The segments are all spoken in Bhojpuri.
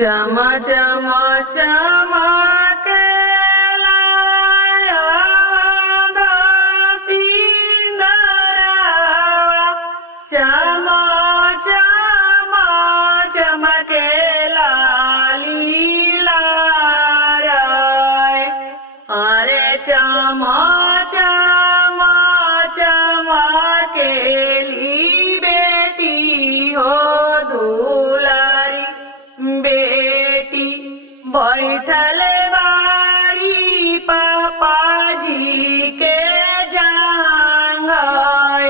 चमा चमा चमकेला सिंदूरवा चमा चमा चमकेला लीला राय। अरे चमा चमा चमकेली बेटी हो दुलारी बेटी बैठल बाड़ी पापाजी के जांघाय।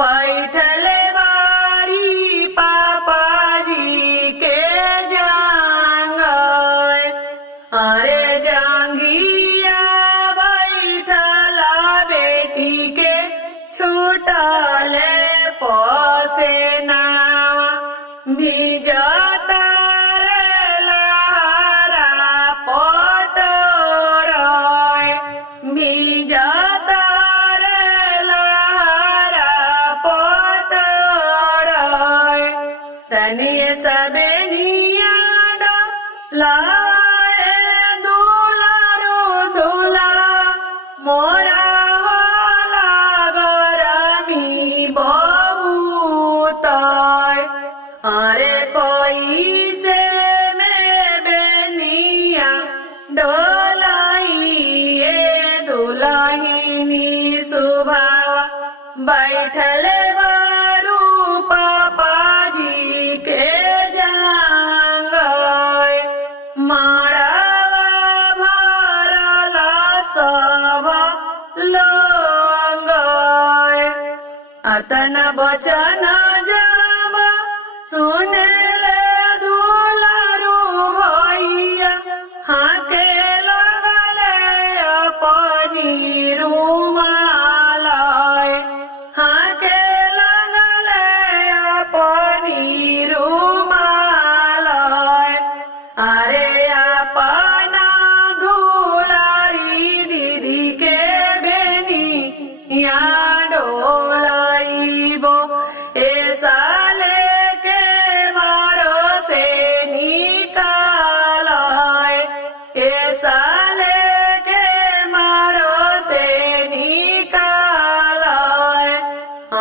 बैठल बाड़ी पापाजी के जांघाय। अरे जांघिया बैठला बेटी के छूटले पसेनावा भिजता रे लहरा पटोराय। भिजता रे लहरा पटोराय। तनिए सबे नियाड लाए दुलारू दुला मोरा होला गरमी बहुताय। अरे कोई से में बेनिया डोलाइए दुलाहिनी सुबह बैठल बारू पापाजी के जांघाय। माड़ावा भरला सब लोंगाय। अतना बचन जब सुनले दुलारू भैया हाके लगले अपनी रुमालाय। हाके लगले अपनी रुमालाय। अरे अपना दुलारी दीदी के बेनी यहाँ डोलाइबो ए साले के मारो से निकालाय। ए साले के मारो से निकालाय।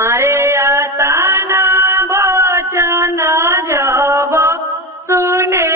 अरे अतना बचन जब सुने